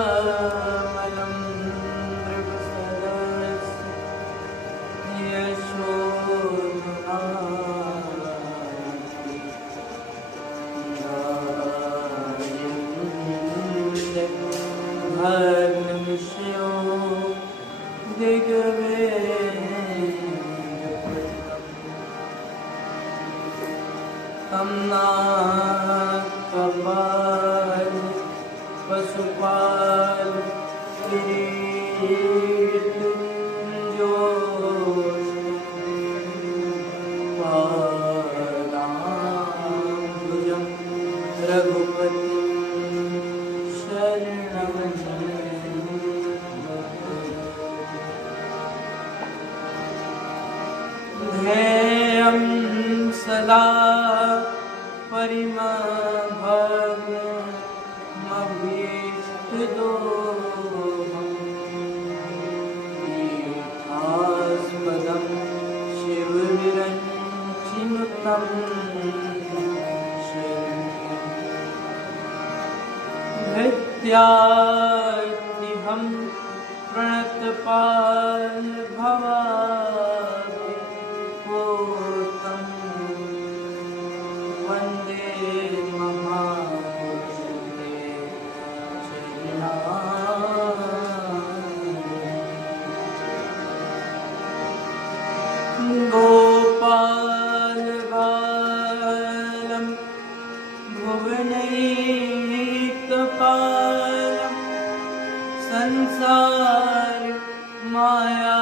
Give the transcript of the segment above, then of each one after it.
यस्यामलं नृपसदस्य यशोधनास्ति भर्निष्यो दिग्वेदपतितम् कमनाकपाल पशुपाल किरीटुंजो पादाम्बुजं रघुपति शरणं ध्येयं सदा तीर्थास्पदं शिवविरञ्चिनुतं धृत्याद्यहं प्रणतपाल भवामि पूतं वन्दे गोपाल बालं भुवनैकपालं संसार माया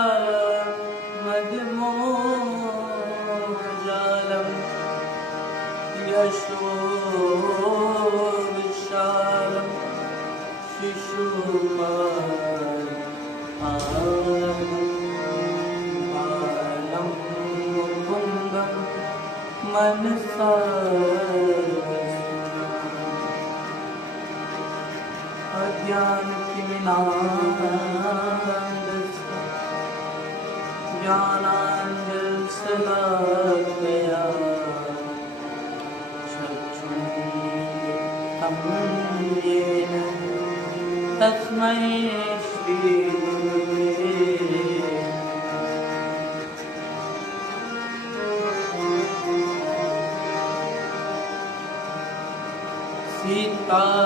मदमोहजालं यशोविशालं शिशुपालम् मनसा अज्ञानतिमिरान्धस्य ज्ञानाञ्जनशलाकया चक्षुरुन्मिलितं येन तस्मै श्रीगुरवे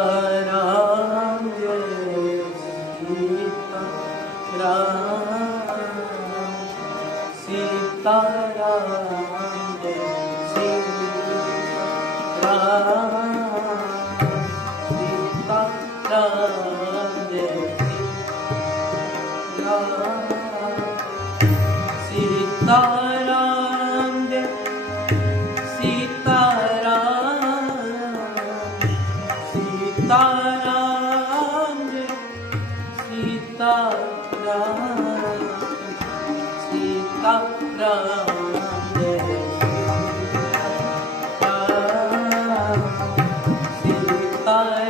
सीताराम जय सीताराम जय सीताराम सीताराम जय सीताराम जय सीताराम जय सीताराम सीताराम जय सीताराम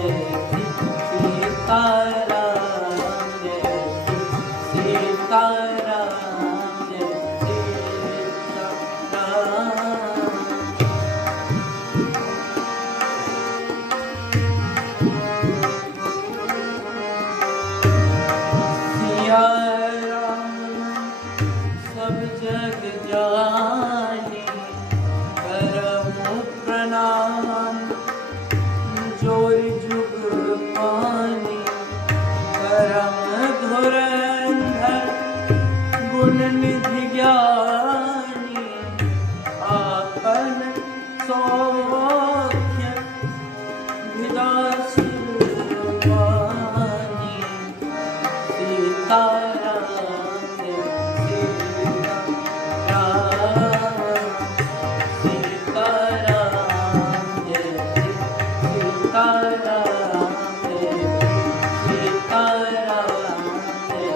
जय सीताराम जय सीताराम जय सब जग जानी करऊं प्रणाम जोर जुग पानी करम धुरंधर गुण निधि ज्ञानी आपन सौख्य विदास वाणी सीताराम जय सीताराम जय सीताराम जय सीताराम जय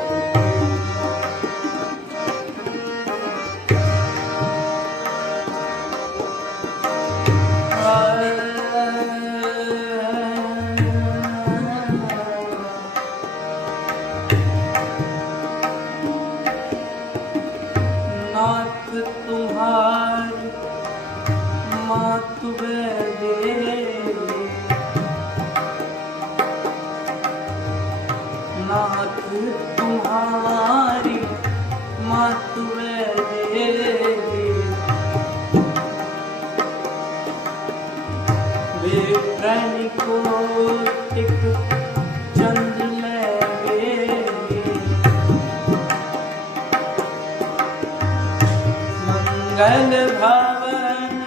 मंगल भवन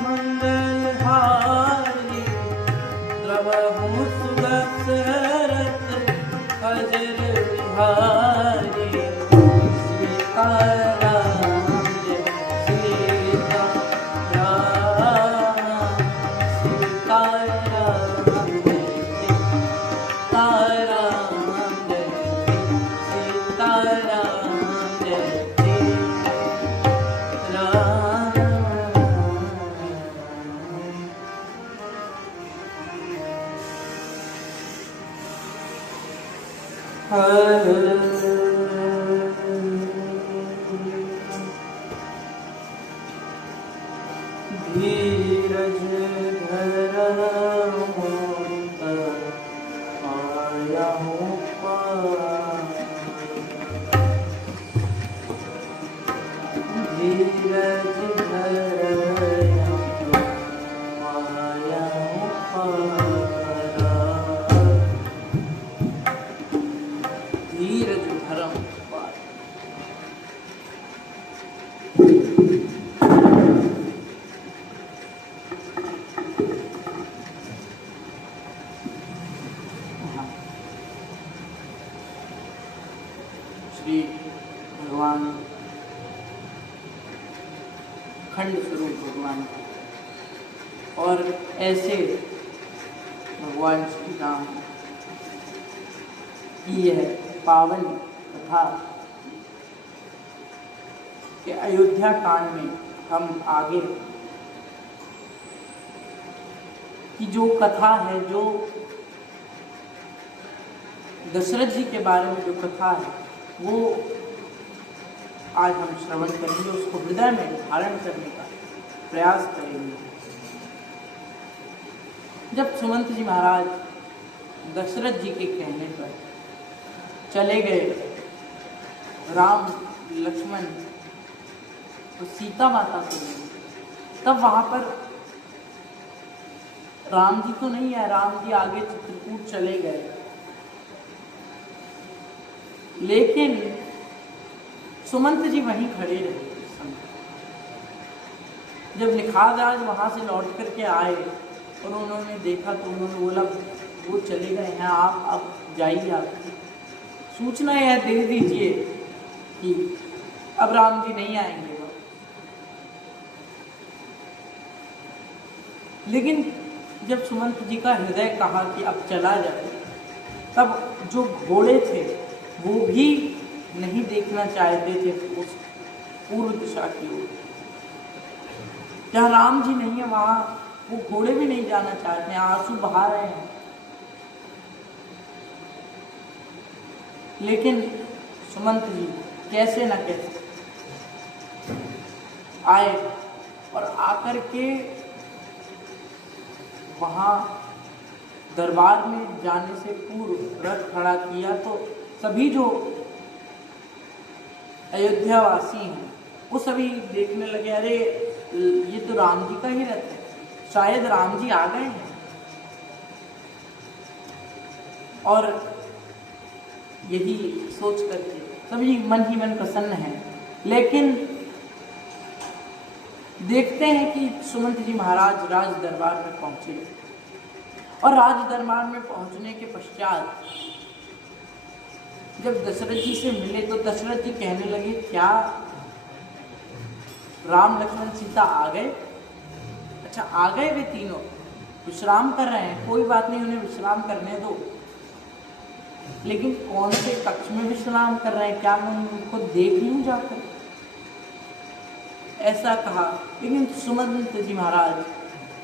मंगलहारी द्रवहु सुदशरथ अजर बिहारी सीताराम जय सीताराम सीताराम जय सीताराम जय सीताराम जय धीरज धरहु आयहु पार धीरज धरहु आयहु पार धीरज धरम पार। श्री भगवान खंड स्वरूप भगवान और ऐसे भगवान श्री राम की यह पावन कथा के अयोध्या कांड में हम आगे की जो कथा है, जो दशरथ जी के बारे में जो कथा है, वो आज हम श्रवण करेंगे, उसको हृदय में धारण करने का प्रयास करेंगे। जब सुमंत जी महाराज दशरथ जी के कहने पर चले गए राम लक्ष्मण तो सीता माता को लेने, तब वहां पर राम जी तो नहीं है, राम जी आगे चित्रकूट चले गए, लेकिन सुमंत जी वहीं खड़े रहे। जब निखारराज वहां से लौट करके आए और उन्होंने देखा तो उन्होंने बोला वो चले गए हैं, आप अब जाइए, आप सूचना यह दे दीजिए कि अब राम जी नहीं आएंगे। लेकिन जब सुमंत जी का हृदय कहा कि अब चला जाए, तब जो घोड़े थे वो भी नहीं देखना चाहते थे उस पूर्व दिशा की ओर। जहाँ राम जी नहीं है वहां वो घोड़े भी नहीं जाना चाहते हैं, आंसू बहा रहे हैं। लेकिन सुमंत जी कैसे न कैसे आए और आकर के वहां दरबार में जाने से पूर्व रथ खड़ा किया, तो सभी जो अयोध्यावासी हैं वो सभी देखने लगे, अरे ये तो राम जी का ही रथ है, शायद राम जी आ गए हैं। और यही सोच करके सभी मन ही मन प्रसन्न हैं। लेकिन देखते हैं कि सुमंत जी महाराज राज दरबार में पहुंचे और राज दरबार में पहुंचने के पश्चात जब दशरथ जी से मिले तो दशरथ जी कहने लगे, क्या राम लक्ष्मण सीता आ गए? अच्छा, आ गए, वे तीनों विश्राम कर रहे हैं, कोई बात नहीं, उन्हें विश्राम करने दो। लेकिन कौन से कक्ष में विश्राम कर रहे हैं, क्या मैं उनको देख लूं जाकर? ऐसा कहा। लेकिन सुमंत जी महाराज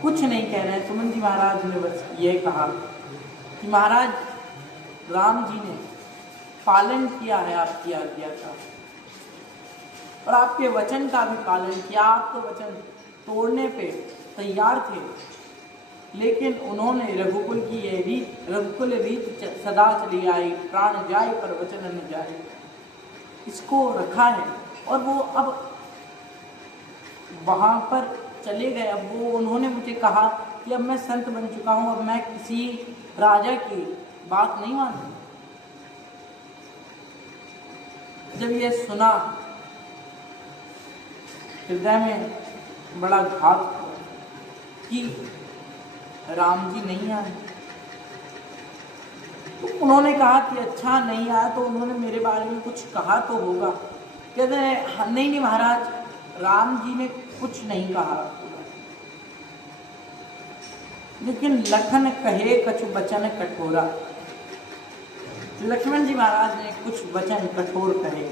कुछ नहीं कह रहे हैं। सुमंत जी महाराज ने बस ये कहा कि महाराज राम जी ने पालन किया है आपकी आज्ञा का और आपके वचन का भी पालन किया। आप तो वचन तोड़ने पे तैयार थे, लेकिन उन्होंने रघुकुल की ये रीत, रघुकुल रीत सदा चली आई, प्राण जाए पर वचन न जाए, इसको रखा है। और वो अब वहां पर चले गए। अब वो उन्होंने मुझे कहा कि अब मैं संत बन चुका हूं, अब मैं किसी राजा की बात नहीं मानूं। जब ये सुना हृदय में बड़ा घात हुआ कि राम जी नहीं आए। तो उन्होंने कहा कि अच्छा नहीं आया तो उन्होंने मेरे बारे में कुछ कहा तो होगा। कहते हैं नहीं नहीं महाराज, राम जी ने कुछ नहीं कहा, लेकिन लखन कहे कछु वचन कठोरा। लक्ष्मण जी महाराज ने कुछ वचन कठोर कहे,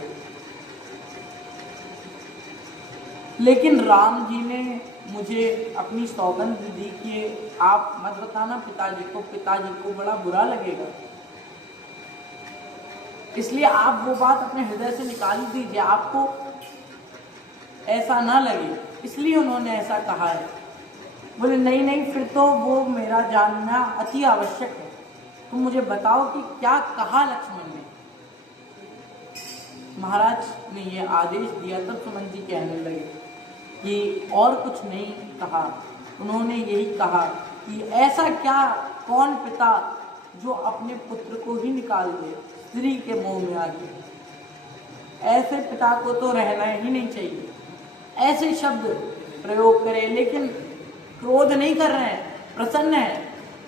लेकिन राम जी ने मुझे अपनी सौगंध दी कि आप मत बताना पिताजी को बड़ा बुरा लगेगा, इसलिए आप वो बात अपने हृदय से निकाल दीजिए, आपको ऐसा ना लगे, इसलिए उन्होंने ऐसा कहा है। बोले नहीं नहीं, फिर तो वो मेरा जानना अति आवश्यक है, तुम मुझे बताओ कि क्या कहा लक्ष्मण ने। महाराज ने ये आदेश दिया। तब सुमन जी कहने लगे कि और कुछ नहीं कहा, उन्होंने यही कहा कि ऐसा क्या कौन पिता जो अपने पुत्र को ही निकाल दे स्त्री के मुंह में आके, ऐसे पिता को तो रहना ही नहीं चाहिए। ऐसे शब्द प्रयोग करे, लेकिन क्रोध नहीं कर रहे हैं, प्रसन्न है,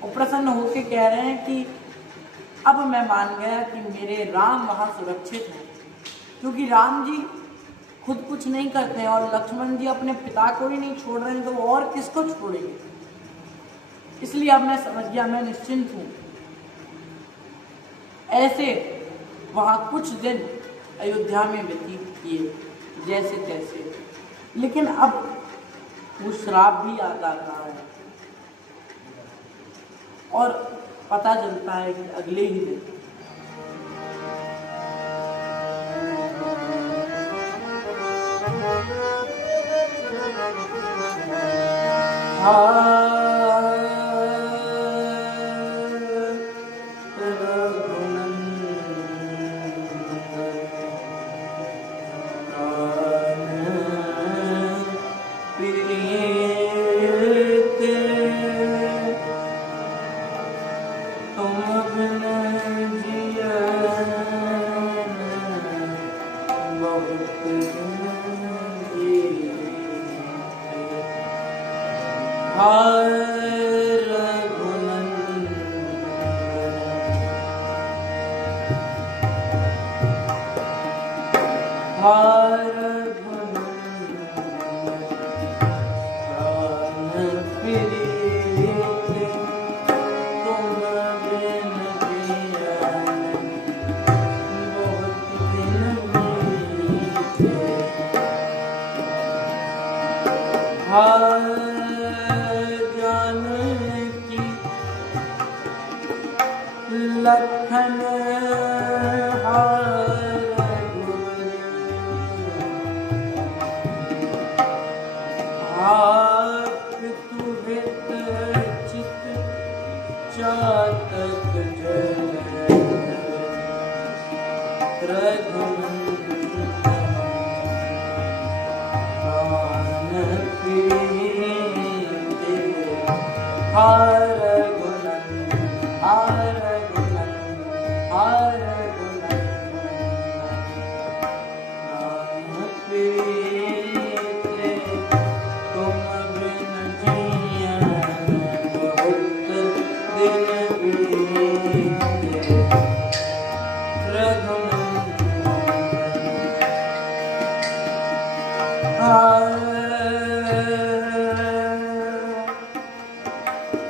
और प्रसन्न होकर कह रहे हैं कि अब मैं मान गया कि मेरे राम वहां सुरक्षित हैं, क्योंकि राम जी खुद कुछ नहीं करते हैं और लक्ष्मण जी अपने पिता को ही नहीं छोड़ रहे हैं, तो और किसको छोड़ेंगे। इसलिए अब मैं समझ गया, मैं निश्चिंत हूं। ऐसे वहां कुछ दिन अयोध्या में व्यतीत किए जैसे तैसे, लेकिन अब वो श्राप भी याद आ रहा है और पता चलता है कि अगले ही दिन लखन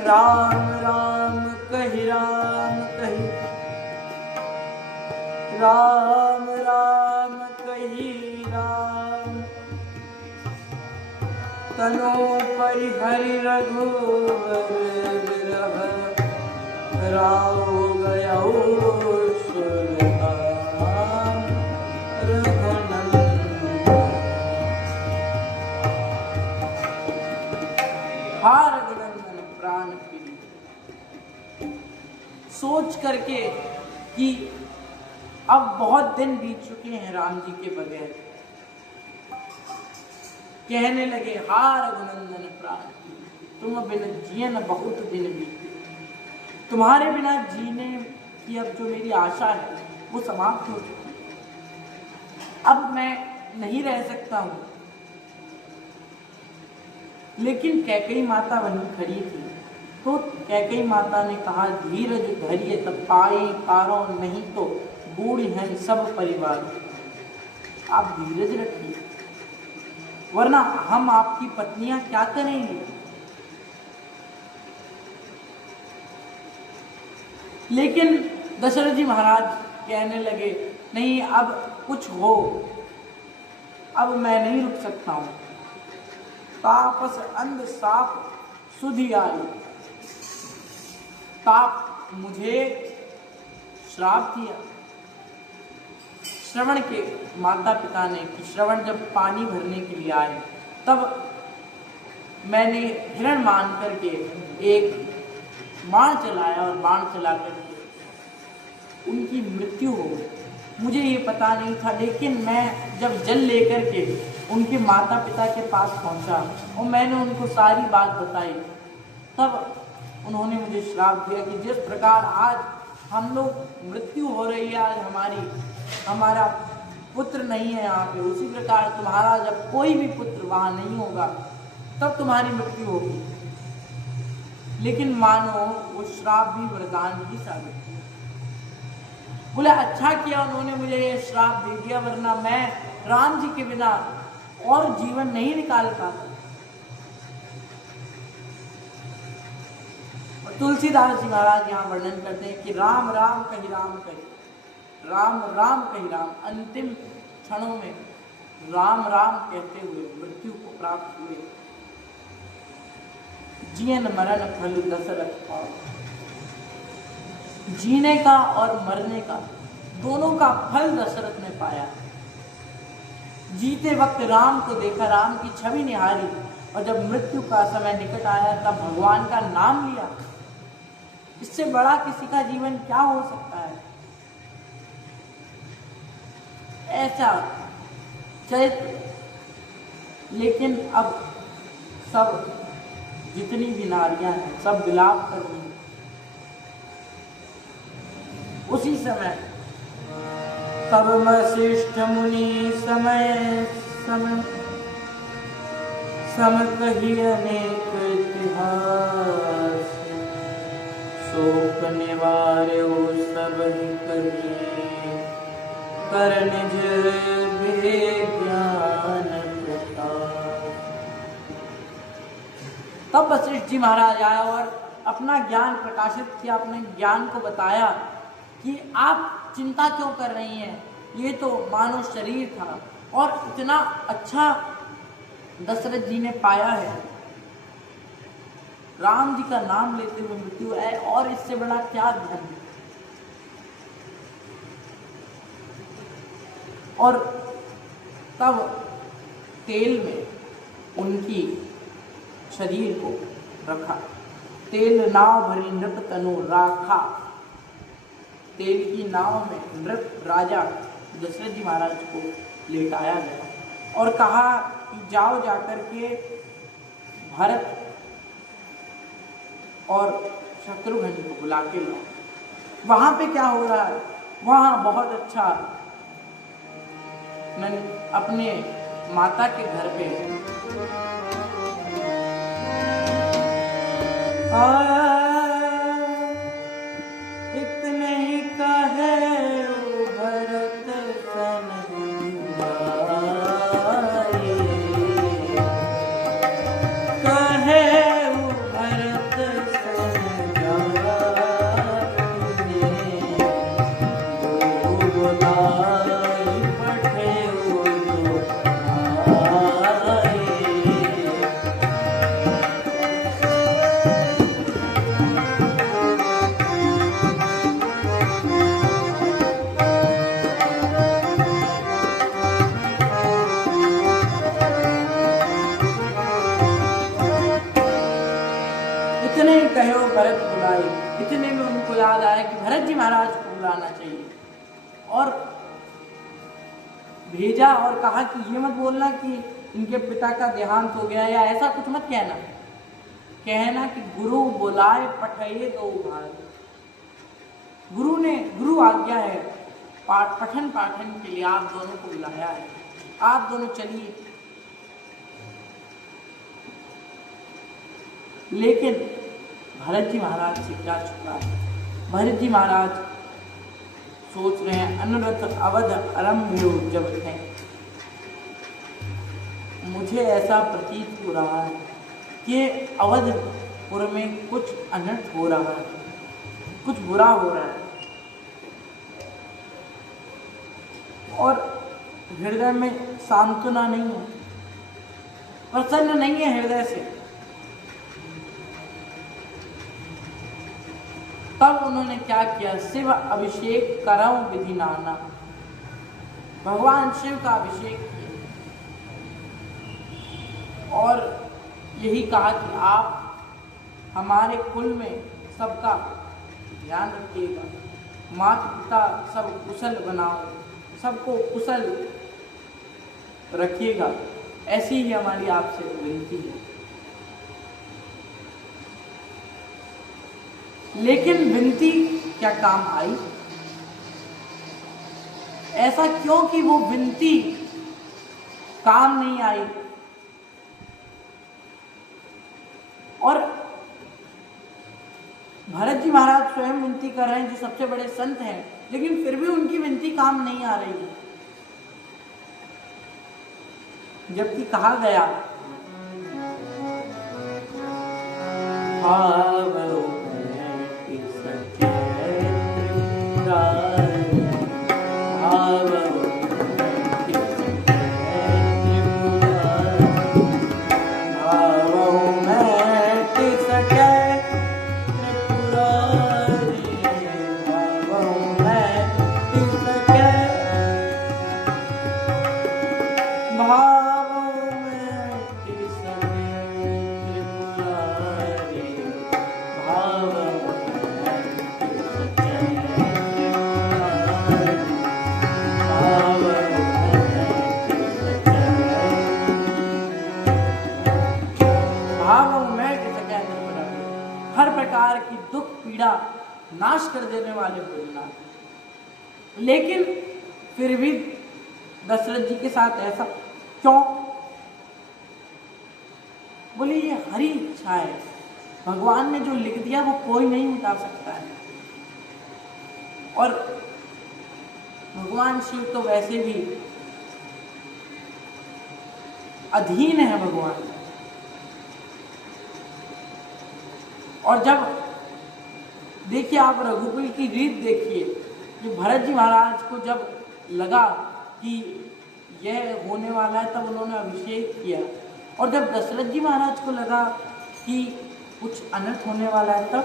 राम राम कहि राम कहि, राम राम कहि राम, तनो परिहरि रघुवर बिरह, राव गयौ सुरधाम रघुनंदन। हार प्राण प्रिय, सोच करके कि अब बहुत दिन बीत चुके हैं राम जी के बगैर, कहने लगे हार रघुनंदन प्राण प्रिय, तुम बिन जियन बहुत दिन बीते, तुम्हारे बिना जीने की अब जो मेरी आशा है वो समाप्त हो चुकी है, अब मैं नहीं रह सकता हूँ। लेकिन कैकेयी माता वहीं खड़ी थी। तो कैकेयी माता ने कहा, धीरज धैर्य तब पाई पारो, नहीं तो बूढ़ी हैं सब परिवार। आप धीरज रखिए, वरना हम आपकी पत्नियां क्या करेंगे। लेकिन दशरथ जी महाराज कहने लगे, नहीं अब कुछ हो, अब मैं नहीं रुक सकता हूं। तापस अंध साप सुधि आई। ताप मुझे श्राप दिया श्रवण के माता पिता ने कि श्रवण जब पानी भरने के लिए आए तब मैंने हिरण मान करके एक बाण चलाया और बाण चला करके उनकी मृत्यु हो गई। मुझे ये पता नहीं था, लेकिन मैं जब जल लेकर के उनके माता पिता के पास पहुंचा और मैंने उनको सारी बात बताई, तब उन्होंने मुझे श्राप दिया कि जिस प्रकार आज हम लोग मृत्यु हो रही है, आज हमारा पुत्र नहीं है यहाँ पे, उसी प्रकार तुम्हारा जब कोई भी पुत्र वहाँ नहीं होगा तब तुम्हारी मृत्यु होगी। लेकिन मानो वो श्राप भी वरदान ही साबित हुआ। बोले अच्छा किया उन्होंने मुझे ये श्राप दे दिया, वरना मैं राम जी के बिना और जीवन नहीं निकाल पाता। तुलसीदास जी महाराज यहाँ वर्णन करते हैं कि राम राम कही राम कही, राम राम कही राम, अंतिम क्षणों में राम राम कहते हुए मृत्यु को प्राप्त हुए। जीवन मरण फल दशरथ पाओ। जीने का और मरने का दोनों का फल दशरथ ने पाया। जीते वक्त राम को देखा, राम की छवि निहारी, और जब मृत्यु का समय निकट आया तब भगवान का नाम लिया। इससे बड़ा किसी का जीवन क्या हो सकता है। ऐसा चैत्र। लेकिन अब सब जितनी भी नारियां हैं सब विलाप कर रही हैं। उसी समय तब वशिष्ठ मुनि समय समय सम कही अनेक इतिहास, शोक निवार्यो सब ही कही, कर निज विज्ञान प्रकाश। तब वशिष्ठ जी महाराज आए और अपना ज्ञान प्रकाशित किया, अपने ज्ञान को बताया कि आप चिंता क्यों कर रही हैं, ये तो मानव शरीर था और इतना अच्छा दशरथ जी ने पाया है। राम जी का नाम लेते हुए मृत्यु है, और इससे बड़ा क्या धन। और तब तेल में उनकी शरीर को रखा। तेल नाव भरी नृप तनु राखा। तेल की नाव में नृप राजा दशरथ जी महाराज को लेटाया गया और कहा कि जाओ जाकर के भरत और शत्रुघ्न को बुला के लाओ। वहां पे क्या हो रहा है, वहां बहुत अच्छा मैंने अपने माता के घर पे इतने ही कहे भरत भरत बुलाए। इतने में उनको याद आया कि भरत जी महाराज को बुलाना चाहिए और भेजा और कहा कि ये मत बोलना कि इनके पिता का देहांत हो गया, या ऐसा कुछ मत कहना। कहना कि गुरु बुलाए पठये दो भाई। गुरु आज्ञा है, पठन पाठन के लिए आप दोनों को बुलाया है, आप दोनों चलिए। लेकिन भरत जी महाराज से क्या छुपा है? भरत जी महाराज सोच रहे हैं अनुरत अवध अरम्यो जब है। मुझे ऐसा प्रतीत हो रहा है कि अवधपुर में कुछ अनर्थ हो रहा है, कुछ बुरा हो रहा है, और हृदय में सांत्वना नहीं है, प्रसन्न नहीं है हृदय से। तब उन्होंने क्या किया? शिव अभिषेक करौ विधि नाना, भगवान शिव का अभिषेक किया और यही कहा कि आप हमारे कुल में सबका ध्यान रखिएगा, माता पिता सब कुशल बनाओ, सबको कुशल रखिएगा, ऐसी ही हमारी आपसे विनती है। लेकिन विनती क्या काम आई? ऐसा क्यों कि वो विनती काम नहीं आई? और भरत जी महाराज स्वयं विनती कर रहे हैं, जो सबसे बड़े संत हैं, लेकिन फिर भी उनकी विनती काम नहीं आ रही है। जबकि कहा गया हर प्रकार की दुख पीड़ा नाश कर देने वाले बोलना। लेकिन फिर भी दशरथ जी के साथ ऐसा क्यों? बोले ये हरी इच्छा है, भगवान ने जो लिख दिया वो कोई नहीं मिटा सकता है। और भगवान शिव तो वैसे भी अधीन है भगवान। और जब देखिए आप रघुकुल की रीत देखिए, जो भरत जी महाराज को जब लगा कि यह होने वाला है तब उन्होंने अभिषेक किया, और जब दशरथ जी महाराज को लगा कि कुछ अनर्थ होने वाला है तब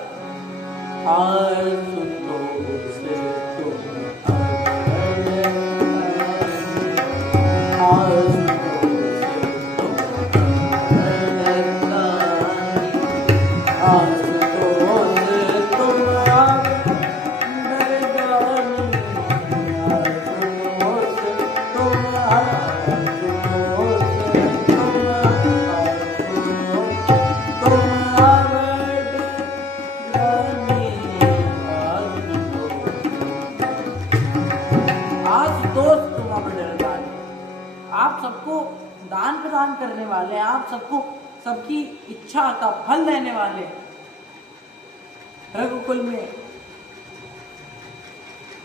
आप सबको दान प्रदान करने वाले, आप सबको सबकी इच्छा का फल देने वाले। रघुकुल में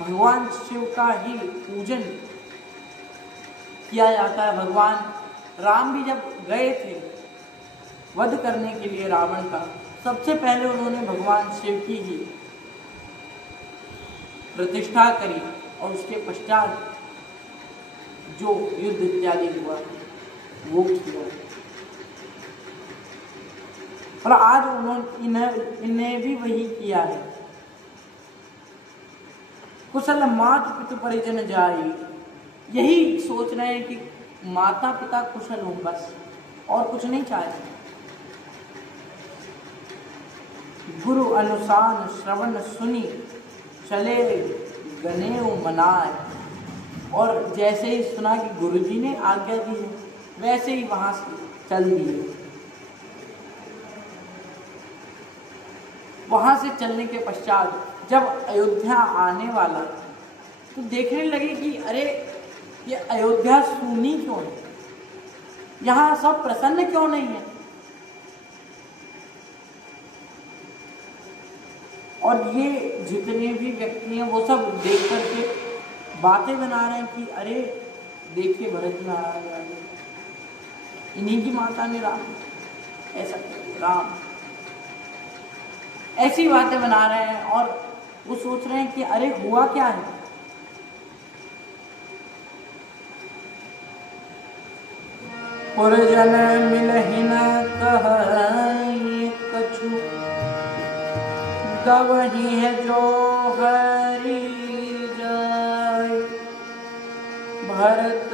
भगवान शिव का ही पूजन किया जाता है। भगवान राम भी जब गए थे वध करने के लिए रावण का, सबसे पहले उन्होंने भगवान शिव की ही प्रतिष्ठा करी और उसके पश्चात जो युद्ध इत्यादि हुआ वो किया। और आज उन्होंने इन्हें भी वही किया है। कुशल मात पितु परिजन जाई, यही सोच रहे हैं कि माता पिता कुशल हों, बस और कुछ नहीं चाहते। गुरु अनुसान श्रवण सुनी चले गनेऊ मनाए, और जैसे ही सुना कि गुरुजी ने आज्ञा दी है वैसे ही वहां से चल दिए। वहां से चलने के पश्चात जब अयोध्या आने वाला तो देखने लगे कि अरे ये अयोध्या सूनी क्यों है, यहाँ सब प्रसन्न क्यों नहीं है। और ये जितने भी व्यक्ति हैं वो सब देख करके बातें बना रहे हैं कि अरे देखिए भरत जी महाराज आ गए, इन्हीं की माता ने राम ऐसा राम, ऐसी बातें बना रहे हैं। और वो सोच रहे हैं कि अरे हुआ क्या है। पुरजन मिलहि न कहइ कछु, गवही है जो हरि जाय। भरत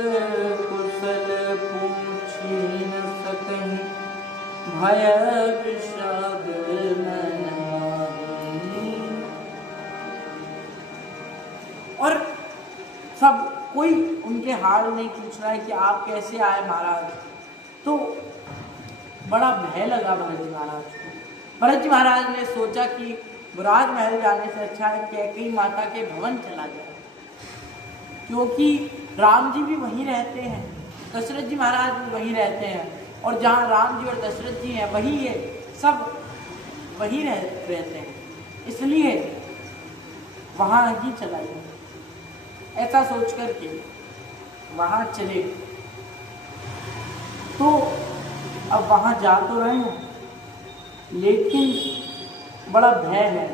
कुशल पूछी न सकहि, भय विषाद मन माही। और सब कोई उनके हाल नहीं पूछ रहा है कि आप कैसे आए महाराज। तो बड़ा भय लगा भरत जी महाराज को। भरत जी महाराज ने सोचा कि राजमहल जाने से अच्छा है कैकेयी माता के भवन चला जाए, क्योंकि राम जी भी वहीं रहते हैं, दशरथ जी महाराज भी वहीं रहते हैं, और जहाँ राम जी और दशरथ जी हैं वहीं ये सब वहीं रहते हैं, इसलिए वहाँ ही चला जाए। ऐसा सोच करके वहाँ चले। तो अब वहाँ जा तो रहे हैं, लेकिन बड़ा भय है।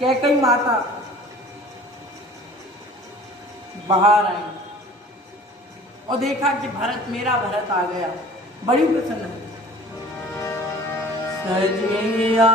कैकेयी माता बाहर आई और देखा कि भरत, मेरा भरत आ गया, बड़ी प्रसन्न है। सजिया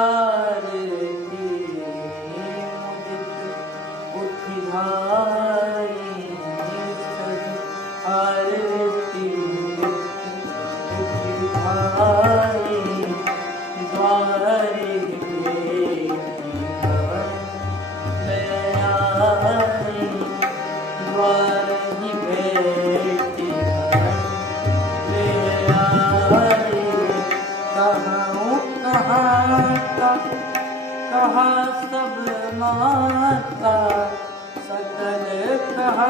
कहा सब माता सकल कहा,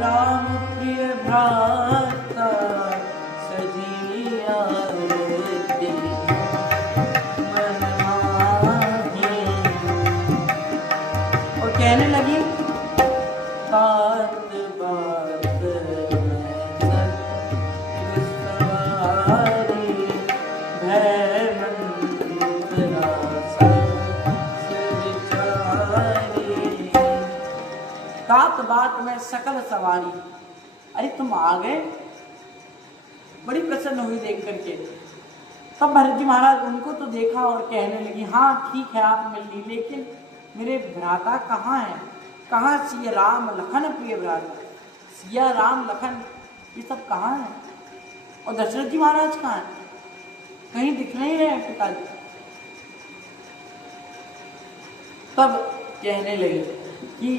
राम प्रिय भ्राता सजिया मन माही। और कहने लगी बात बात तात बात में सकल सवारी। अरे तुम आ गए, बड़ी प्रसन्न हुई देख करके। तब भरत जी महाराज उनको तो देखा और कहने लगी, हाँ ठीक है आप मिल ली, लेकिन मेरे भ्राता कहाँ हैं? कहाँ सिया राम लखन प्रिय भ्राता, सिया राम लखन ये सब कहाँ हैं? और दशरथ जी महाराज कहाँ हैं? कहीं दिख नहीं रहे हैं पिताजी। तब कहने लगे कि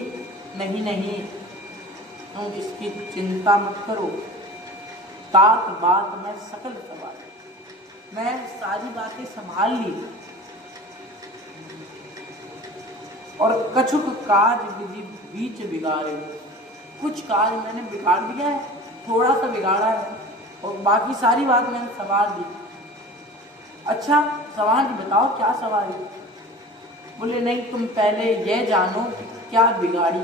नहीं नहीं तुम इसकी चिंता मत करो, तात बात में सकल सवाल, मैं सारी बातें संभाल ली, और कछुक काज विधि बीच बिगाड़े, कुछ काज मैंने बिगाड़ दिया है, थोड़ा सा बिगाड़ा है, और बाकी सारी बात मैंने संभाल दी। अच्छा सवाल बताओ क्या सवाल है? बोले नहीं तुम पहले ये जानो कि क्या बिगाड़ी।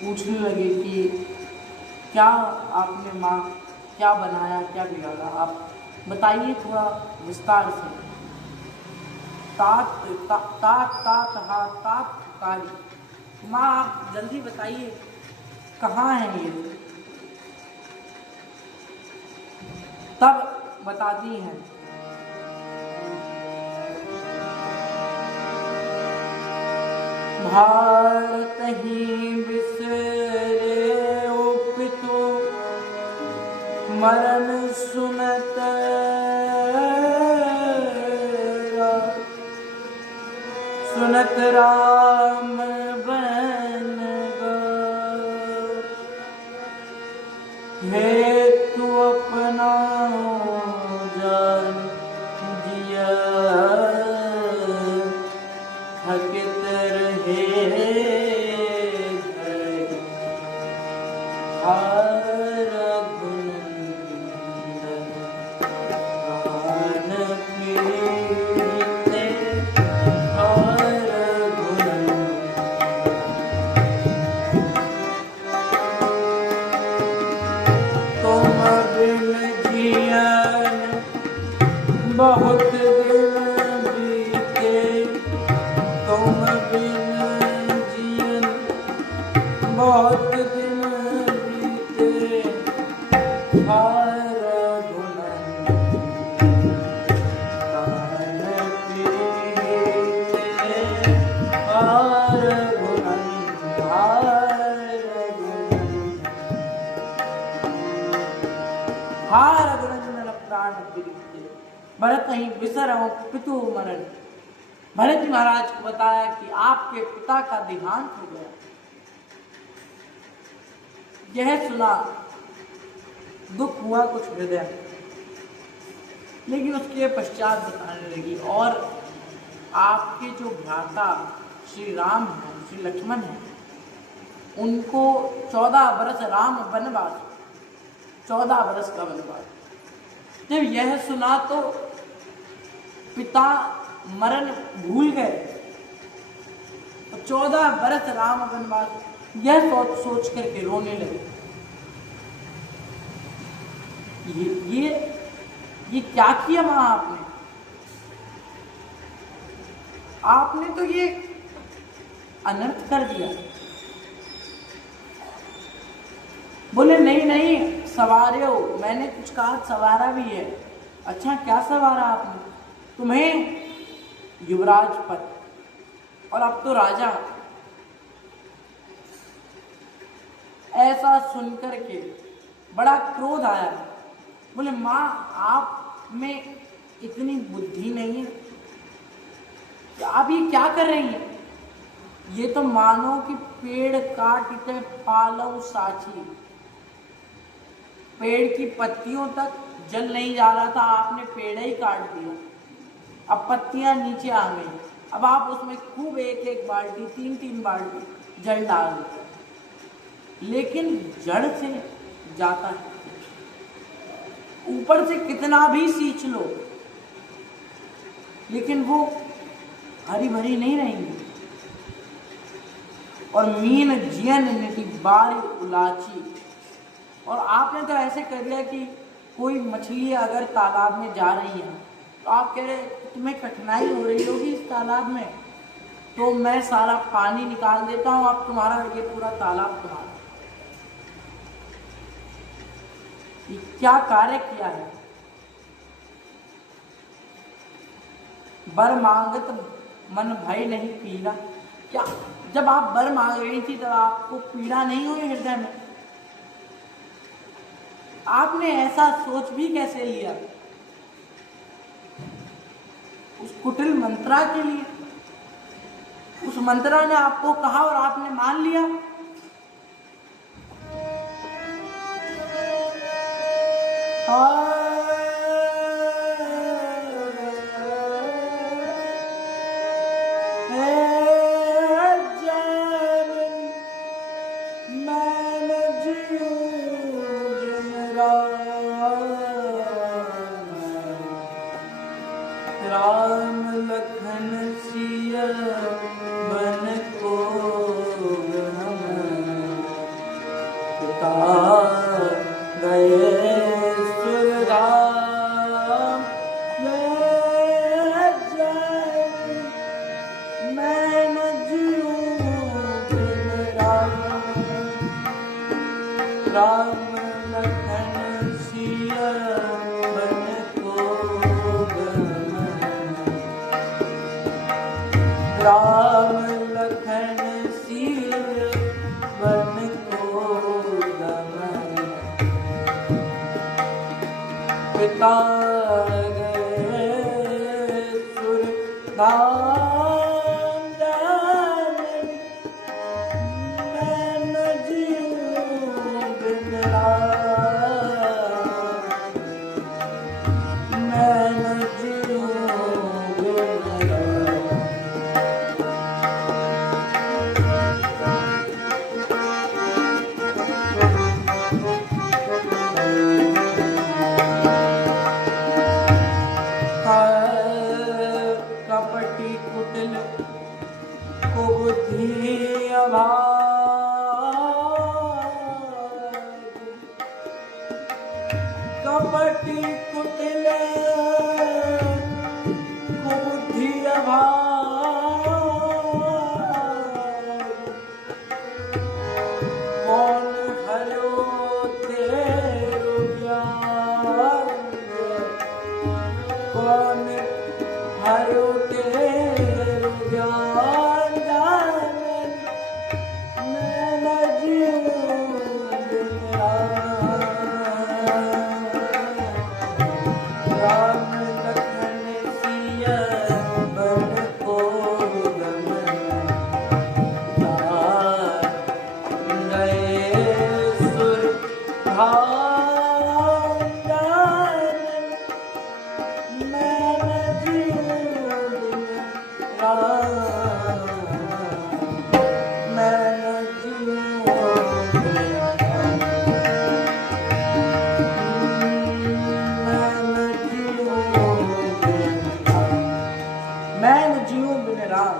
पूछने लगे कि क्या आपने माँ क्या बनाया, क्या बिगाड़ा, आप बताइए थोड़ा विस्तार से। तात तात तात हा तात कारी, माँ आप जल्दी बताइए कहाँ है ये। तब बताती हैं, भारत ही बिसरे उपितो, मरण सुनत सुनत राम बन गए, हे तू अपना जान जिया, थकित रहे हर गुण तुम बिन जियन बहुत दिन बीते, हाय रघुनंदन प्राण प्रीते, भरत नहीं बिसरहु पितु मरण। भरत जी महाराज को बताया कि आपके पिता का देहांत हो गया। यह सुना दुख हुआ कुछ हृदय में, लेकिन उसके पश्चात बताने लगी, और आपके जो भ्राता श्री राम हैं, श्री लक्ष्मण हैं, उनको 14 वर्ष राम वनवास, 14 वर्ष का वनवास। जब यह सुना तो पिता मरण भूल गए, और 14 वर्ष राम वनवास, यह सोच करके रोने लगे। ये क्या किया मां आपने? आपने तो ये अनर्थ कर दिया। बोले नहीं नहीं सवारे हो, मैंने कुछ कहा सवारा भी है। अच्छा क्या सवारा आपने? तुम्हें युवराज पद, और अब तो राजा। ऐसा सुनकर के बड़ा क्रोध आया। बोले मां आप में इतनी बुद्धि नहीं है, आप ये क्या कर रही हैं? ये तो मानो कि पेड़ काटते पालव साची, पेड़ की पत्तियों तक जल नहीं जा रहा था, आपने पेड़ ही काट दिया। अब पत्तियां नीचे आ गई, अब आप उसमें खूब एक बाल्टी 3 बाल्टी जल डाल देते, लेकिन जड़ से जाता है। ऊपर से कितना भी सींच लो, लेकिन वो हरी भरी नहीं रहेंगी। और मीन जियन निति बारी उलाची, और आपने तो ऐसे कर लिया कि कोई मछली अगर तालाब में जा रही है तो आप कह रहे तुम्हें कठिनाई हो रही होगी इस तालाब में, तो मैं सारा पानी निकाल देता हूं, अब तुम्हारा ये पूरा तालाब तुम्हारा। ये क्या कार्य किया है? बर मांगत मन भय नहीं पीड़ा। क्या जब आप बर मांग रही थी तब आपको पीड़ा नहीं हुई हृदय में? आपने ऐसा सोच भी कैसे लिया उस कुटिल मंत्रा के लिए? उस मंत्रा ने आपको कहा और आपने मान लिया। राम लखन सिया मन को पिता गए सुरधाम, मैं न जीऊं बिन राम। राम लखन सिया राम लखन सीय बन को दमन, पिता गए सुरधाम, मैं न जीऊं बिन राम, मैं न जीऊं बिन राम। कपटी कुटिल कुबुद्धि अभाग, कपटी कुटिल कुबुद्धि अभाग, जियो बिन राम,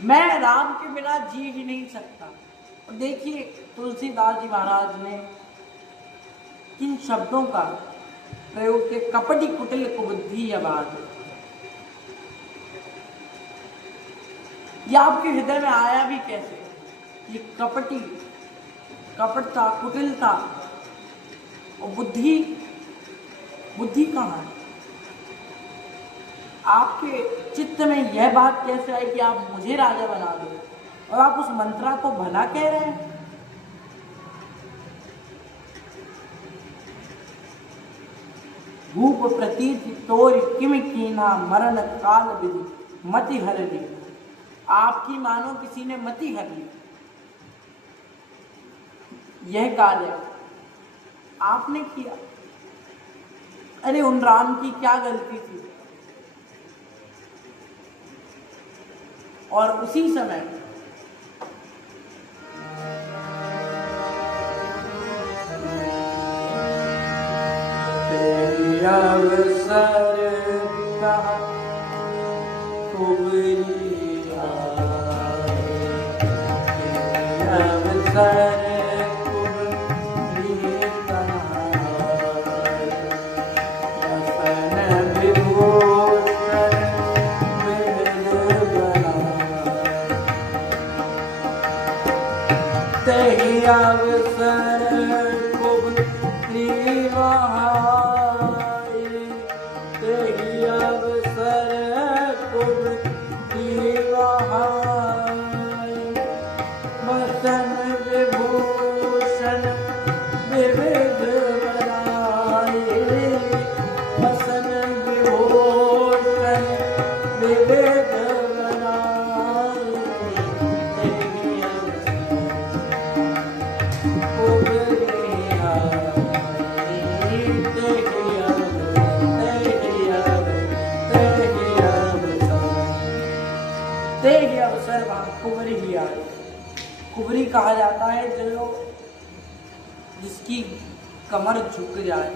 मैं राम के बिना जी ही नहीं सकता। और देखिए तुलसीदास जी महाराज ने किन शब्दों का प्रयोग किया, कपटी कुटिल कुबुद्धि अबाध। यह आपके हृदय में आया भी कैसे? ये कपटी, कपटता, कुटिलता और बुद्धि, बुद्धि कहाँ है? आपके चित्त में यह बात कैसे आई कि आप मुझे राजा बना दो, और आप उस मंत्रा को भला कह रहे हैं? भूप प्रतीत तोर किम कीना, मरण काल विधि मति हर ली। आपकी मानो किसी ने मति हर ली। यह कार्य आपने किया। अरे उन राम की क्या गलती थी? और उसी समय तेरी अवसर कहा कुबरी आए, तेरी अवसर अवसर कुबरी वहाए, तेरी अवसर कुबरी वहाए। बसन विभूषण विविध बनाए, बसन विभूषण विविध कुबरी ही आए। कुबरी कहा जाता है जो जिसकी कमर झुक जाए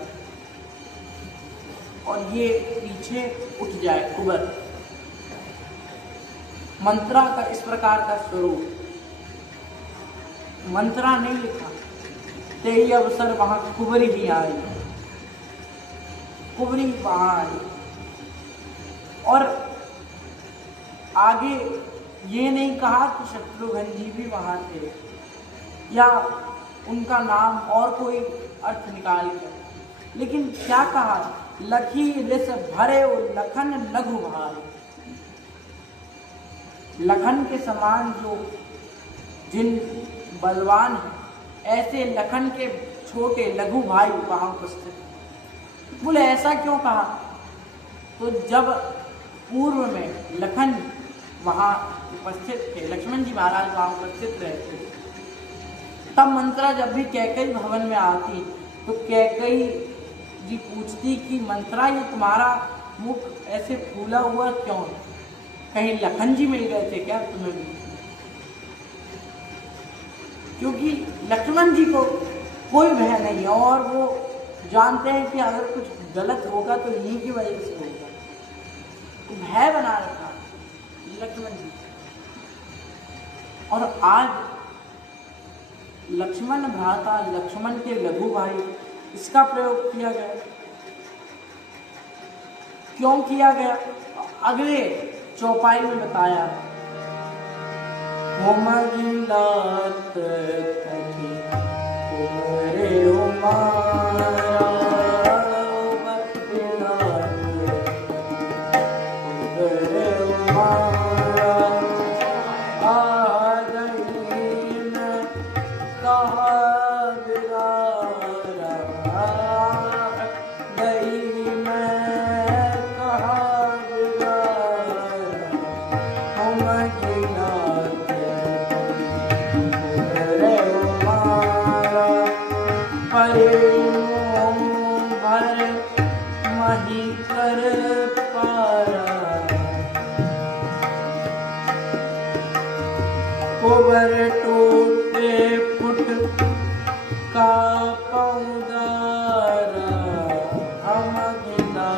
और ये पीछे उठ जाए, कुबर। मंत्रा का इस प्रकार का स्वरूप, मंत्रा नहीं लिखा, तेरी अवसर वहां कुबरी ही आई, कुबरी वहां आई। और आगे ये नहीं कहा कि शत्रुघ्न जी भी वहां थे या उनका नाम और कोई अर्थ निकाल कर, लेकिन क्या कहा, लखी रिस भरे लखन लघु भाई। लखन के समान जो जिन बलवान हैं, ऐसे लखन के छोटे लघु भाई वहां उपस्थित। बोले ऐसा क्यों कहा? तो जब पूर्व में लखन वहां उपस्थित थे, लक्ष्मण जी महाराज वहां उपस्थित रहते, तब मंत्रा जब भी कैकई भवन में आती तो कैकई जी पूछती कि मंत्रा ये तुम्हारा मुख ऐसे फूला हुआ क्यों? कहीं लखन जी मिल गए थे क्या तुम्हें भी? क्योंकि लक्ष्मण जी को कोई भय नहीं है और वो जानते हैं कि अगर कुछ गलत होगा तो इन्हीं की वजह से होगा। तो भय बना रखा लक्ष्मण जी। और आज लक्ष्मण भ्राता, लक्ष्मण के लघु भाई, इसका प्रयोग किया गया। क्यों किया गया? अगले चौपाई में बताया, कोबर टूटे फुट का पौधारा, हम गिला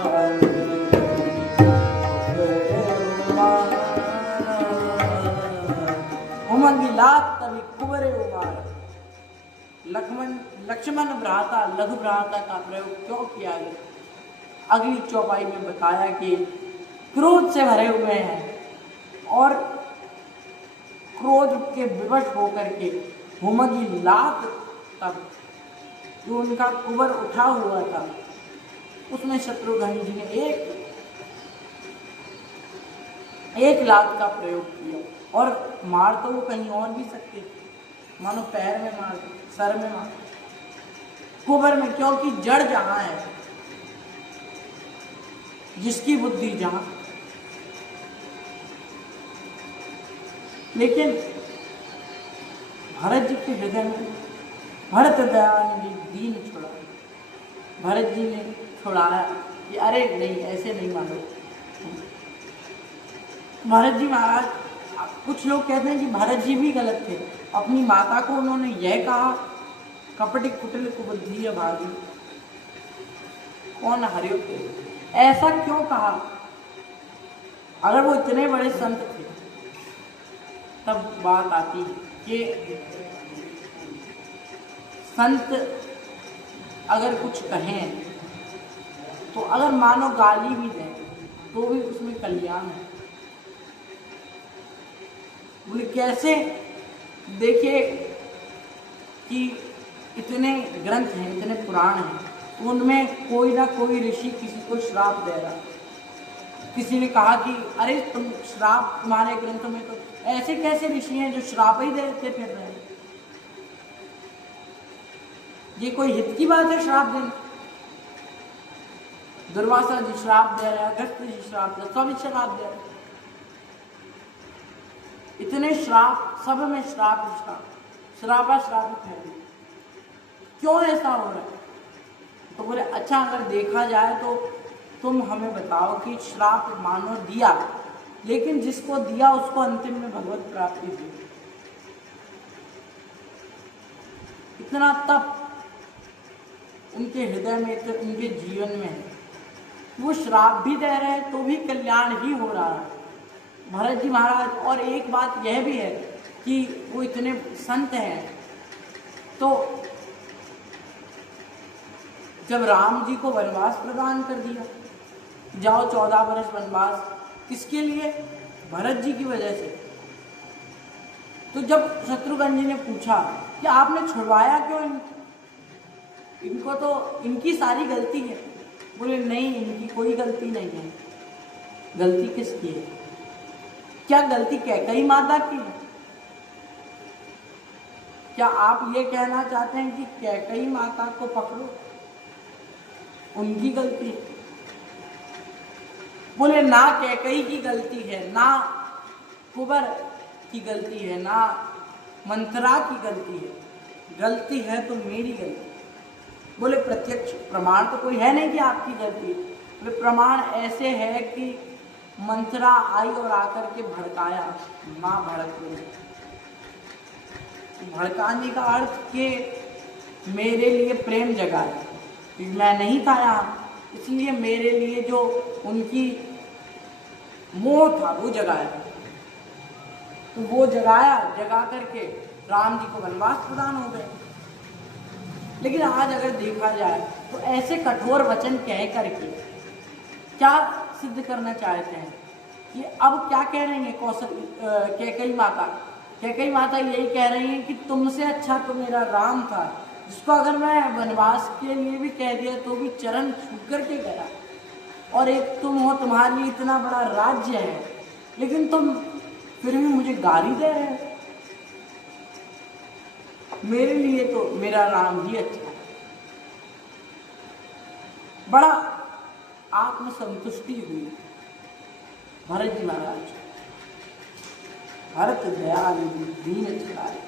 होमगिलात तभी कुबरे उबार। लक्ष्मण भ्राता लघु भ्राता का प्रयोग क्यों किया गया? अगली चौपाई में बताया कि क्रोध से भरे हुए हैं और क्रोध के विवश होकर के होमगिलात तब जो उनका कुबर उठा हुआ था उसमें शत्रुघ्न जी ने एक लात का प्रयोग किया और मार तो वो कहीं और भी सकते थे, मानो पैर में मार, सर में मार, कुबर में, क्योंकि जड़ जहां है जिसकी बुद्धि जहां। लेकिन भरत जी के हृदय में भरत दयानिधि दीन छोड़ा, भरत जी ने छुड़ाया कि अरे नहीं, ऐसे नहीं मानो। भरत जी महाराज, कुछ लोग कहते हैं कि भरत जी भी गलत थे। अपनी माता को उन्होंने यह कहा, कपटी कुटिल कुबुद्धि भागी कौन हरियो, ऐसा क्यों कहा? अगर वो इतने बड़े संत थे तब बात आती है कि संत अगर कुछ कहें तो अगर मानो गाली भी दें तो भी उसमें कल्याण है। बोले कैसे? देखिए कि इतने ग्रंथ हैं, इतने पुराण हैं, उनमें कोई ना कोई ऋषि किसी को श्राप दे रहा। किसी ने कहा कि अरे तुम श्राप, तुम्हारे ग्रंथों में तो ऐसे कैसे ऋषि हैं जो श्राप ही देते फिर रहे हैं? ये कोई हित की बात है श्राप देना? दुर्वासा जी श्राप दे रहे हैं, अगस्त जी श्राप दे रहे, सब श्राप दे रहे, इतने श्राप, सब में श्राप श्रापा श्राप फैले, क्यों ऐसा हो रहा है? तो बोले अच्छा, अगर देखा जाए तो तुम हमें बताओ कि श्राप मानो दिया, लेकिन जिसको दिया उसको अंतिम में भगवत प्राप्ति हुई। इतना तप उनके हृदय में, तो उनके जीवन में है, वो श्राप भी दे रहे हैं तो भी कल्याण ही हो रहा है भरत जी महाराज। और एक बात यह भी है कि वो इतने संत हैं, तो जब राम जी को वनवास प्रदान कर दिया, जाओ 14 वर्ष वनवास, किसके लिए? भरत जी की वजह से। तो जब शत्रुघ्न जी ने पूछा कि आपने छुड़वाया क्यों इनको तो इनकी सारी गलती है। बोले नहीं, इनकी कोई गलती नहीं है। गलती किसकी है? क्या गलती कैकेयी माता की है? क्या आप ये कहना चाहते हैं कि कैकेयी माता को पकड़ो, उनकी गलती है? बोले ना कैकेयी की गलती है, ना कुबर की गलती है, ना मंथरा की गलती है, गलती है तो मेरी गलती। बोले प्रत्यक्ष प्रमाण तो कोई है नहीं कि आपकी गलती है। बोले प्रमाण ऐसे है कि मंथरा आई और आकर के भड़काया, माँ भड़क गई। भड़काने का अर्थ कि मेरे लिए प्रेम जगाया, मैं नहीं था यहाँ, इसलिए मेरे लिए जो उनकी मोह था वो जगाया। तो वो जगा करके राम जी को वनवास प्रदान हो गए। लेकिन आज अगर देखा जाए तो ऐसे कठोर वचन कह करके क्या सिद्ध करना चाहते हैं कि अब क्या कह रही है कैकेयी माता? कैकेयी माता यही कह रही है कि तुमसे अच्छा तो मेरा राम था, जिसको अगर मैं वनवास के लिए भी कह दिया तो भी चरण छू करके गया, और एक तुम हो, तुम्हारे लिए इतना बड़ा राज्य है, लेकिन तुम फिर भी मुझे गाली दे रहे हो। मेरे लिए तो मेरा राम ही अच्छा है। बड़ा आत्मसंतुष्टि हुई भरत जी महाराज। भरत दयालु दीन छुड़ाए,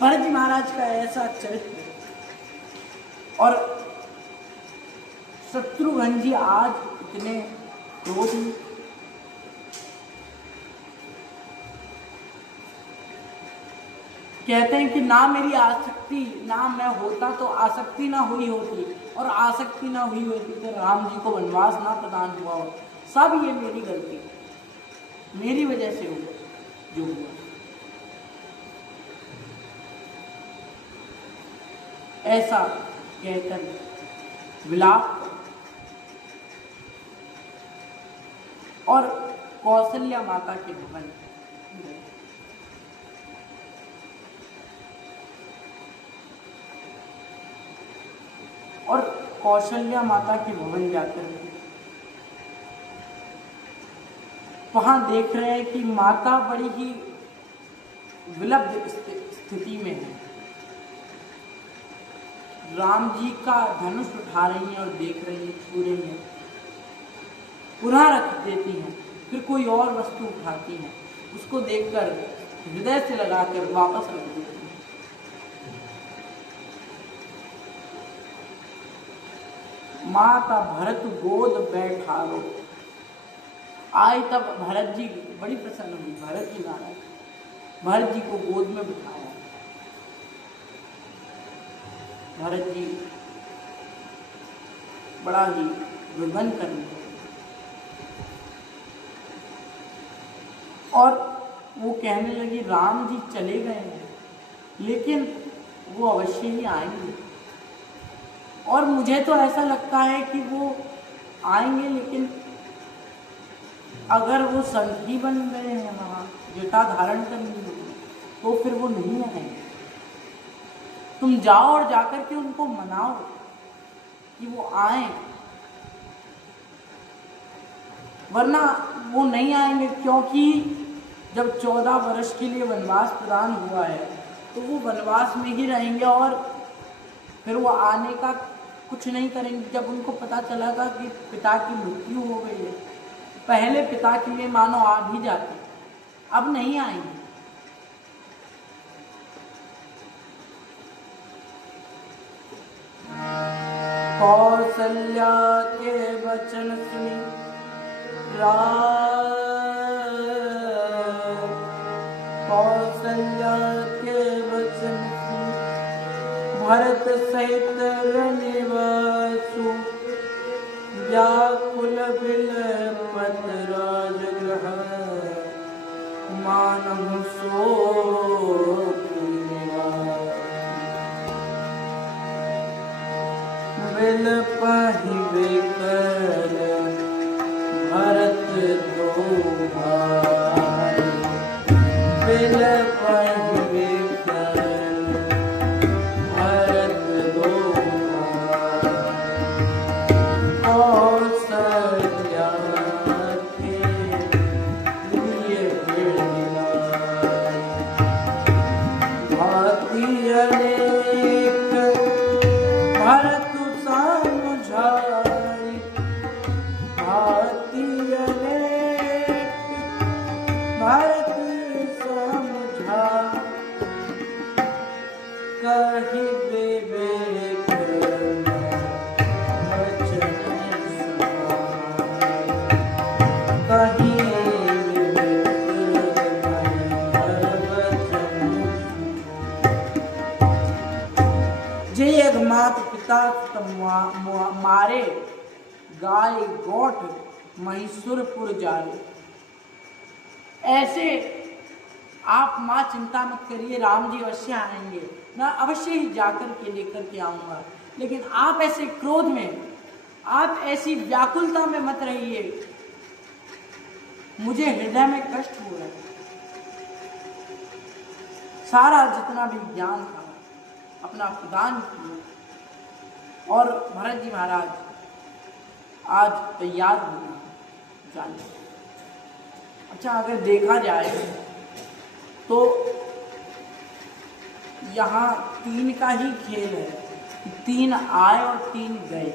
भरत जी महाराज का ऐसा चरित्र। और शत्रुघ्न जी आज इतने क्रोधी, कहते हैं कि ना मेरी आसक्ति, ना मैं होता तो आसक्ति ना हुई होती, और आसक्ति ना हुई होती तो राम जी को वनवास ना प्रदान हुआ हो। सब ये मेरी गलती, मेरी वजह से हुआ जो हुआ। ऐसा कहकर विलाप और कौशल्या माता के भवन गए। और कौशल्या माता के भवन जाकर वहां देख रहे हैं कि माता बड़ी ही विलब्ध स्थिति में है। राम जी का धनुष उठा रही हैं और देख रही हैं, छू रही हैं, पुनः रख देती हैं, फिर कोई और वस्तु उठाती हैं, उसको देखकर हृदय से लगाकर वापस रख देती हैं। माता भरत गोद बैठारो। आई तब भरत जी बड़ी प्रसन्न हुई। भरत जी नारायण भरत जी को गोद में बिठाया। भरत जी बड़ा ही रुदन करने लगे और वो कहने लगी राम जी चले गए हैं, लेकिन वो अवश्य ही आएंगे। और मुझे तो ऐसा लगता है कि वो आएंगे, लेकिन अगर वो संगी बन गए हैं, वहाँ जटा धारण करनी होगी, तो फिर वो नहीं आएंगे। तुम जाओ और जाकर के उनको मनाओ कि वो आए, वरना वो नहीं आएंगे। क्योंकि जब 14 वर्ष के लिए वनवास प्रदान हुआ है, तो वो वनवास में ही रहेंगे और फिर वो आने का कुछ नहीं करेंगे। जब उनको पता चलेगा कि पिता की मृत्यु हो गई है, पहले पिता के लिए मानो आ भी जाते, अब नहीं आएंगे। कौशल्या के वचन सुनी कौशल्या के वचन सुनी भरत सहित रनिवासु व्याकुल बिलपत राजगृह मानहु शोक निवास। बिलपहि बेकर भरत दो भाई। बिलपहि बेकर भरत दो भाई। कौशल्या के लिए भांति अनेक भरत समझाई। भांति अनेक भरत समझा कहि विवेक वचन समाई। कहि जे एकमात्र पिता मारे गाय गोठ महिषुरपुर जाले। ऐसे आप माँ चिंता मत करिए, राम जी अवश्य आएंगे, मैं अवश्य ही जाकर के लेकर के आऊंगा। लेकिन आप ऐसे क्रोध में, आप ऐसी व्याकुलता में मत रहिए, मुझे हृदय में कष्ट हो रहा है। सारा जितना भी ज्ञान था अपना प्रदान किया और भरत जी महाराज आज तैयार हो गए जाने। अच्छा, अगर देखा जाए तो यहाँ 3 का ही खेल है, 3 आए और 3 गए।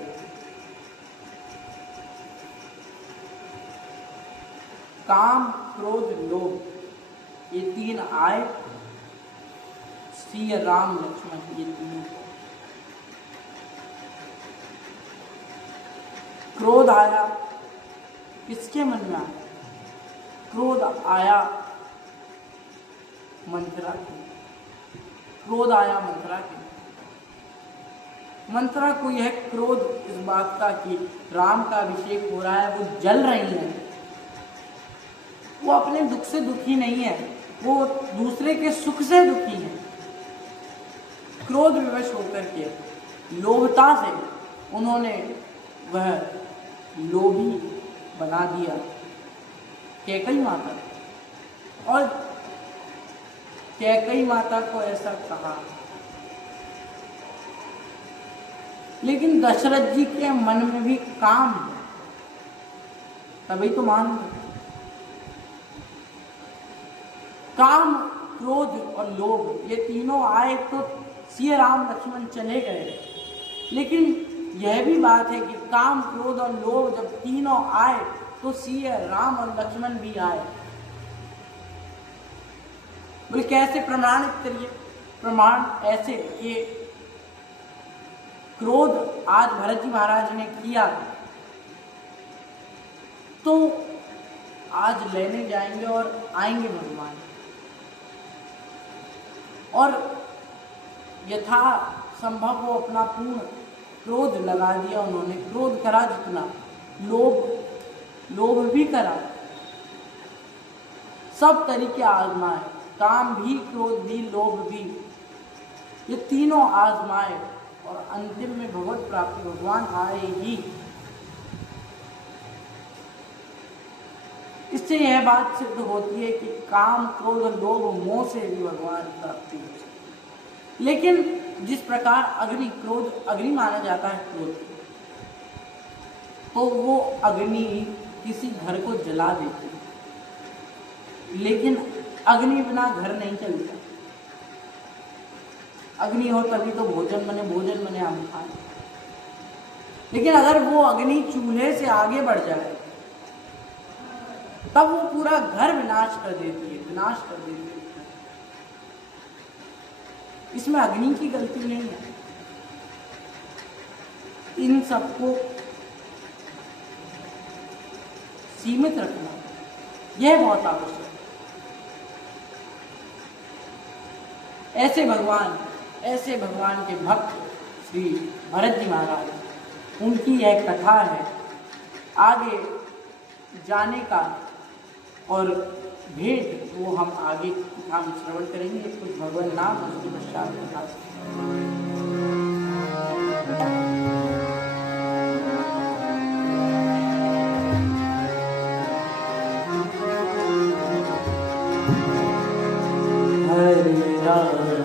काम, क्रोध, लोभ, ये 3 आए। श्री राम लक्ष्मण ये तीनों। क्रोध आया, किसके मन में आया? क्रोध आया मंथरा के। क्रोध आया मंथरा के। मंथरा को यह क्रोध इस बात का कि राम का अभिषेक हो रहा है, वो जल रही है। वो अपने दुख से दुखी नहीं है, वो दूसरे के सुख से दुखी है। क्रोध विवश होकर के लोभता से उन्होंने वह लोभी बना दिया कैकई माता, और कैकई माता को ऐसा कहा। लेकिन दशरथ जी के मन में भी काम है, तभी तो मान गए। काम, क्रोध और लोभ ये तीनों आए तो सिया राम लक्ष्मण चले गए। लेकिन यह भी बात है कि काम, क्रोध और लोभ जब तीनों आए तो सिया राम और लक्ष्मण भी आए। बोले कैसे प्रमाणित करिए? प्रमाण ऐसे कि क्रोध आज भरत जी महाराज ने किया तो आज लेने जाएंगे और आएंगे भगवान, और यथा संभव वो अपना पूर्ण क्रोध लगा दिया उन्होंने। क्रोध करा जितना, लोभ भी करा, सब तरीके आजमाए, काम भी, क्रोध भी, लोभ भी, ये तीनों आजमाए और अंतिम में भगवत प्राप्ति, भगवान आए ही। इससे यह बात सिद्ध होती है कि काम, क्रोध, लोभ, मोह से भी भगवान प्राप्ति हो सकती। लेकिन जिस प्रकार अग्नि, क्रोध अग्नि माना जाता है क्रोध, तो वो अग्नि किसी घर को जला देती है, लेकिन अग्नि बिना घर नहीं चलता। अग्नि हो तभी तो भोजन बने हम खाएं। लेकिन अगर वो अग्नि चूल्हे से आगे बढ़ जाए तब वो पूरा घर विनाश कर देती है। इसमें अग्नि की गलती नहीं है। इन सबको सीमित रखना यह बहुत आवश्यक है। ऐसे भगवान के भक्त श्री भरत जी महाराज, उनकी यह कथा है। आगे जाने का और भेंट वो हम आगे हम श्रवण करेंगे। कुछ भगवान नाम उसके पश्चात कथा। हरे राम